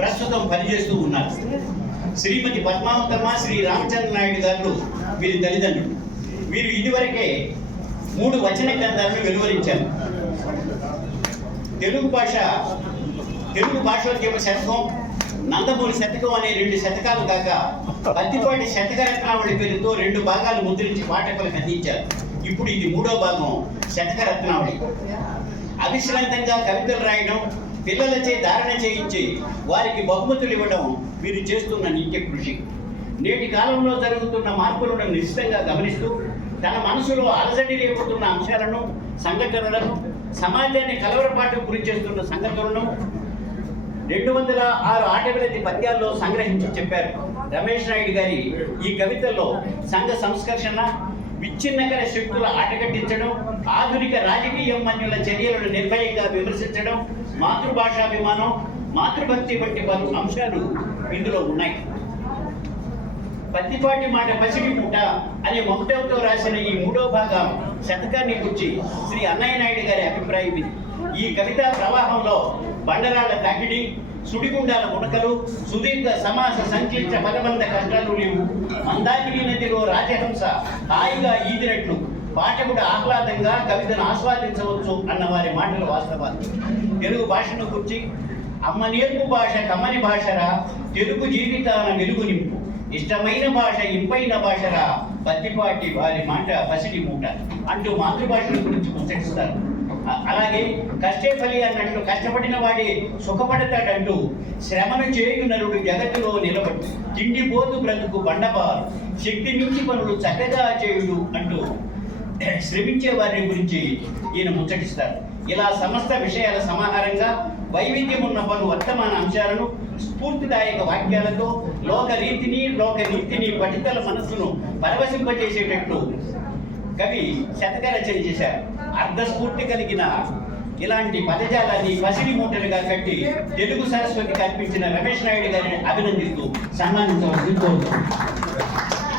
ప్రస్తుతం పనిచేస్తూ ఉన్నారు. శ్రీమతి పద్మావతమ్మ శ్రీ రామచంద్ర నాయుడు గారు వీరి తల్లిదండ్రులు. వీరు ఇదివరకే మూడు వచన గ్రంథాలను వెలువరించారు. తెలుగు భాష తెలుగు భాషోద్యమ శతకం నందమూరి శతకం అనే రెండు శతకాలు కాక పత్తిపాటి శతకరత్నావళి పేరుతో రెండు భాగాలు ముద్రించి పాఠకులకు అందించారు. ఇప్పుడు ఇది మూడో భాగం శతకరత్నావళి. అవిశ్రాంతంగా కవితలు రాయడం పిల్లలచే ధారణ చేయించి వారికి బహుమతులు ఇవ్వడం వీరు చేస్తున్న నిత్య కృషి. నేటి కాలంలో జరుగుతున్న మార్పులను నిశ్చితంగా గమనిస్తూ తన మనసులో అలజడి రేపుతున్న అంశాలను సంఘటనలను సమాజాన్ని కలవరపాటు గురి చేస్తున్న సంఘటనలను రెండు వందల ఆరు ఆటవిరతి పద్యాల్లో సంగ్రహించి చెప్పారు. రమేష్ నాయుడు గారి ఈ కవితల్లో సంఘ సంస్కర్షణ విచ్ఛిన్నకర శక్తుల ఆటగట్టించడం ఆధునిక రాజకీయ మన్యుల చర్యలను నిర్భయంగా విమర్శించడం మాతృభాషాభిమానం మాతృభక్తి వంటి పలు అంశాలు ఇందులో ఉన్నాయి. పత్తిపాటి మాట పసిడి మూట అనే మొదటతో రాసిన ఈ మూడో భాగం శతకాన్ని గురించి శ్రీ అన్నయ్య నాయుడు గారి అభిప్రాయం ఇది. ఈ కవితా ప్రవాహంలో బండరాళ్ళ తాకిడి సుడిగుండాల మునకలు సుదీర్ఘ సమాస సంక్లిష్ట పదబంధ కష్టాలు లేవు. మందాకిని నదిలో రాజహంస హాయిగా ఈదినట్లు పాఠకుడు ఆహ్లాదంగా కవితను ఆస్వాదించవచ్చు అన్న వారి మాటలు వాస్తవాలు. తెలుగు భాషను గురించి అమ్మ నేర్పు భాష కమ్మని భాషరా తెలుగు జీవితాన వెలుగు నింపు. ఇష్టమైన భాష ఇంపైన భాషరా పత్తిపాటి వారి మాట పసిడి మూట అంటూ మాతృభాషను గురించి ముచ్చటిస్తారు. అలాగే కష్టే ఫలి అన్నట్లు కష్టపడిన వాడి సుఖపడతాడంటూ శ్రమను చేయు నరుడు జగత్తులో నిలబడు తిండి పోతు బ్రతుకు బండబారు శక్తి మించి పనులు చక్కగా చేయుడు అంటూ శ్రమించే వారిని గురించి ఈయన ముచ్చటిస్తారు. ఇలా సమస్త విషయాల సమాహారంగా వైవిధ్యం ఉన్న పలు వర్తమాన అంశాలను స్ఫూర్తిదాయక వాక్యాలతో లోక రీతిని లోక నీతిని పఠితల మనస్సును పరవశింపజేసేటట్లు కవి శతక రచన చేశారు. అర్ధస్ఫూర్తి కలిగిన ఇలాంటి పదజాలాన్ని పసిడి మూటలుగా కట్టి తెలుగు సరస్వతి కల్పించిన రమేష్ నాయుడు గారిని అభినందిస్తూ సన్మానించవలసింది కోరుతున్నాను